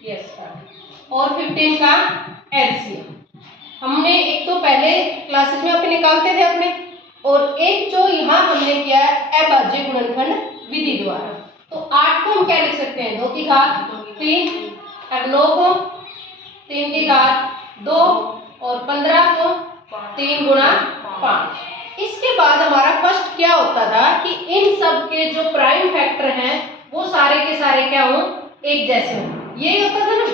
Yes. और 15 का LCM हमने एक तो पहले क्लासेस में आपके निकालते थे अपने, और एक जो यहाँ हमने किया है अभाज्य गुणनखंड विधि द्वारा। तो 8 को हम क्या लिख सकते हैं, 2 की घात 3, और 9 को 3 की घात 2, और 15 को 3 गुणा 5। इसके बाद हमारा फर्स्ट क्या होता था कि इन सब के जो प्राइम फैक्टर हैं वो सारे के सारे क्या हो, एक जैसे हो, यही होता था ना।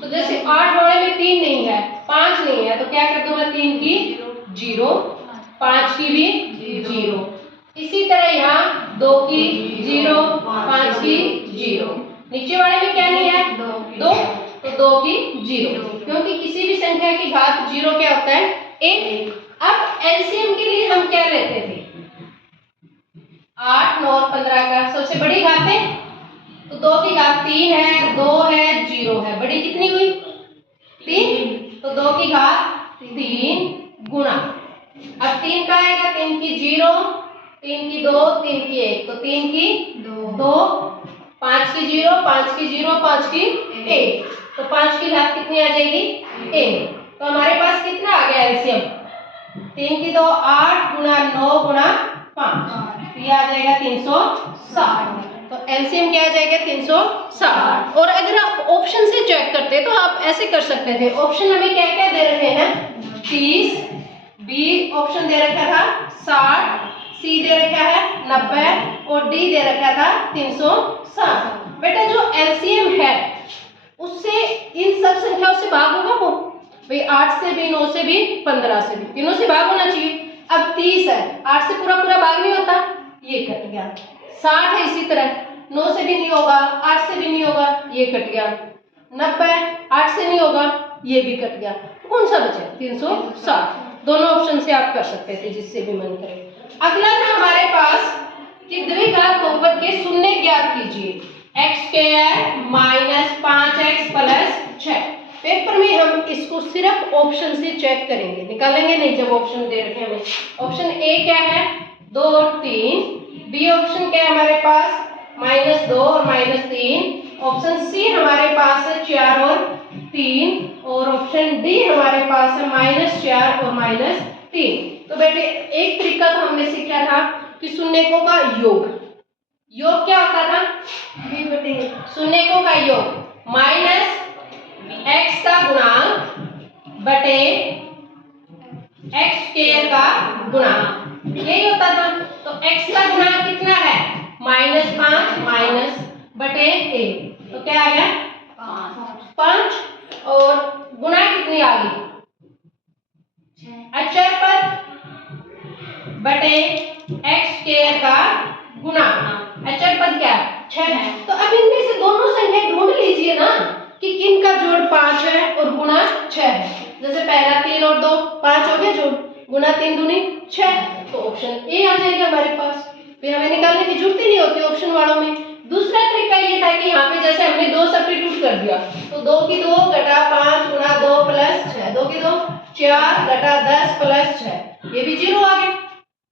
तो जैसे 8 वाले में 3 नहीं है, 5 नहीं है, तो क्या कर दूंगा, 3 की 0, 5 की भी 0। इसी तरह यहाँ 2 की 0, 5 की 0। नीचे वाले में क्या नहीं है, 2, तो 2 की 0, क्योंकि किसी भी संख्या की घात 0 क्या होता है, 1। अब एलसीएम के लिए हम क्या लेते थे, 8, 9 और 15 का सबसे बड़ी घात है, तो 2 की घात 3 है, 2 है, 0 है, बड़ी कितनी हुई 3, तो 2 की घात 3 गुणा, अब 3 का आएगा, 3 की 0, 3 की 2, 3 की 1, तो 3 की 2, 5 की 0, 5 की 0, 5 की 1, तो 5 की घात कितनी आ जाएगी, 1। तो हमारे पास कितना आ गया एलसीएम, 3 की 2 8 गुणा 9 गुणा 5, ये आ जाएगा 360। तो एलसीएम क्या आ जाएगा, 360। और अगर आप ऑप्शन से चेक करते तो आप ऐसे कर सकते थे, ऑप्शन हमें क्या क्या दे रखे हैं, 30, बी ऑप्शन दे रखा था 60, सी दे रखा है 90, और डी दे रखा था 360। बेटा जो एलसीएम है उससे इन सब संख्याओं से भाग होगा वो, भाई 8 से भी, 9 से भी, 15 से भी, तीनों से भाग होना चाहिए। अब 30 है, 8 से पूरा पूरा भाग नहीं होता, ये कट गया। 60 है इसी तरह, 9 से भी नहीं होगा, 8 से भी नहीं होगा, ये कट गया। 90 8 से नहीं होगा, ये भी कट गया। तो कौन सा बचे, 360। दोनों ऑप्शन से आप कर सकते थे, जिससे भी मन करे। अगला था हमारे पास कि द्विघात बहुपद के शून्य ज्ञात कीजिए, x² minus 5x plus 6। Paper में हम इसको सिर्फ ऑप्शन से चेक करेंगे, निकालेंगे नहीं जब ऑप्शन दे रखे हमें। ऑप्शन ए क्या है, 2 और 3, बी ऑप्शन क्या है हमारे पास, -2 और -3, ऑप्शन सी हमारे पास है 4 और 3, और ऑप्शन डी हमारे पास है -4 और -3। तो बेटे एक तरीका तो हमने सीखा था कि शून्यकों का योग, योग क्या होता था, शून्यकों का योग माइनस x का गुणांक बटे x² का गुणांक, यही होता था। तो x का गुणांक कितना है, -5 माइनस बटे a, तो क्या आ गया 5, और गुणा कितनी आ गई, अचर पद बटे x² का गुणांक, अचर पद क्या 6 है। तो अब इनमें से दोनों संख्या ढूंढ लीजिए ना कि किनका जोड़ 5 है और गुणा 6 है। जैसे पहला 3 और 2 5 हो गया जोड़, गुणा 3 दूनी 6, तो ऑप्शन ए आ जाएगा हमारे पास, फिर हमें निकालने की जरूरत ही नहीं होती ऑप्शन वालों में। दूसरा तरीका ये था कि यहाँ पे जैसे हमने 2 सब्स्टिट्यूट कर दिया, तो 2 की 2 घटा 5 गुणा 2 प्लस 6, 2 की 2 4 घटा 10 प्लस 6, ये भी 0 आ गया।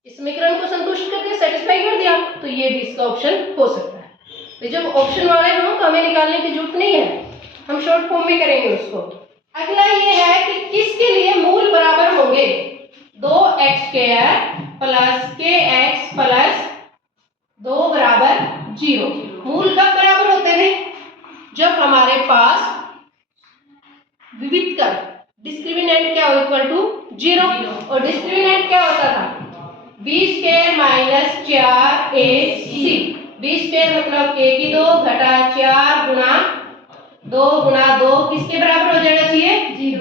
इस समीकरण को संतुष्ट कर दिया, सेटिस्फाई कर दिया, तो ये भी इसका ऑप्शन हो सकता है। तो जब ऑप्शन वाले हों तो हमें निकालने की जरूरत नहीं है, हम शॉर्ट फॉर्म में करेंगे उसको। अगला ये है कि किसके लिए मूल बराबर होंगे, 2x² प्लस kx प्लस 2 बराबर 0। मूल कब बराबर होते थे, जब हमारे पास विविधकर डिस्क्रिमिनेंट क्या हो इक्वल टू 0, और डिस्क्रिमिनेंट क्या होता था, b² माइनस 4ac, b² मतलब k की 2 घटा 4 गुणा 2 गुणा 2 किसके बराबर हो जाना चाहिए,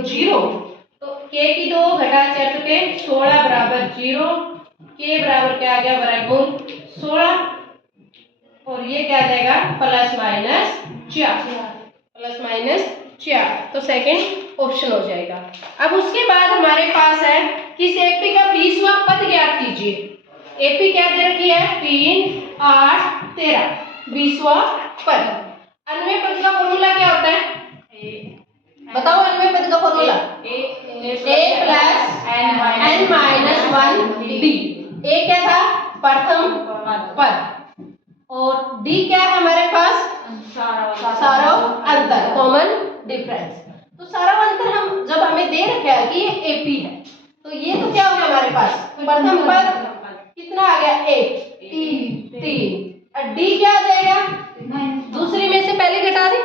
0। तो k की 2 घटा 4 के 16 बराबर 0, k बराबर क्या आ गया, वर्गमूल 16, और ये क्या आ जाएगा प्लस माइनस 4, तो सेकंड ऑप्शन हो जाएगा। अब उसके बाद हमारे पास है कि इस एपी का 20वां पद ज्ञात कीजिए। एपी क्या दे रखी है, 3 8 13, 20वां पद। अन्वय पद का फॉर्मूला क्या होता है, बताओ अन्वय पद का formula, a plus n minus 1 d। a क्या था, प्रथम पद, और d क्या है हमारे पास, सारो अंतर, कॉमन डिफरेंस। तो सारा अंतर हम जब हमें दे रखा है कि ये AP है, तो ये तो क्या हो गया हमारे पास, प्रथम पद कितना आ गया, 3। और D क्या आ जाएगा, दूसरी में से पहले घटा दे,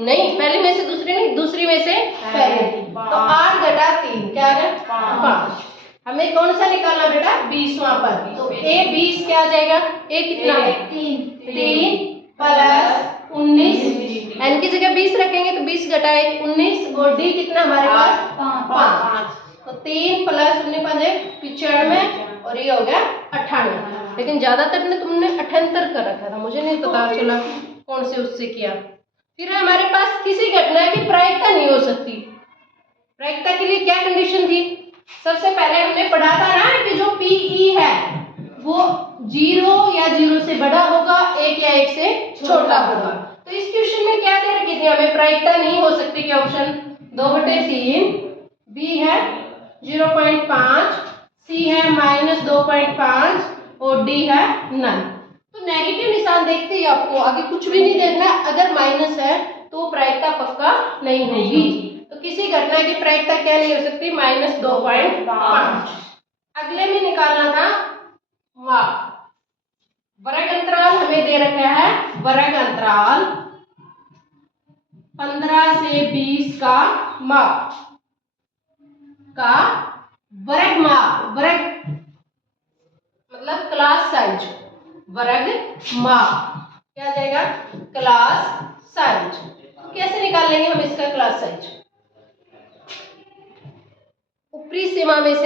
नहीं पहले में से दूसरी नहीं, दूसरी में से पहले, तो 8 घटा 3 क्या आ गया, 5। हमें कौन सा निकालना बेटा, 20वां पद। तो A 20 क्या आ जाएगा, A कितना है, 3 प्लस 19, n की जगह 20 रखेंगे तो 20 घटा 1 19, और D कितना हमारे पास 5। तो 3 प्लस 19 5 95, और ये हो गया 98। लेकिन ज्यादातर ने तुमने 78 कर रखा था, मुझे नहीं पता चला कौन से उससे किया। फिर हमारे पास किसी घटना की प्रायिकता नहीं हो सकती। प्रायिकता के लिए क्या कंडीशन थी, सबसे पहले हमने पढ़ा था ना कि जो PE है वो 0 या 0 से बड़ा होगा, 1 या 1 से छोटा होगा। तो इस क्वेश्चन में क्या दे रखी थी हमें, प्रायिकता नहीं हो सकती के ऑप्शन 2/3, B है 0.5, C है -2.5, और D है नन। तो नेगेटिव निशान देखते ही आपको आगे कुछ भी नहीं देखना, अगर माइनस है तो प्रायिकता पक्का नहीं होगी। तो किसी घटना की प्रायिकता क्या नहीं हो सकती, -2.5। अगले में निकालना था माप। वर्ग अंतराल हमें दे रखा है, वर्ग अंतराल 15 से 20 का माप का वर्ग माप, वर्ग मतलब क्लास साइज, वर्ग माप क्या आ जाएगा, क्लास साइज। तो कैसे निकाल लेंगे हम इसका क्लास साइज, ऊपरी सीमा में से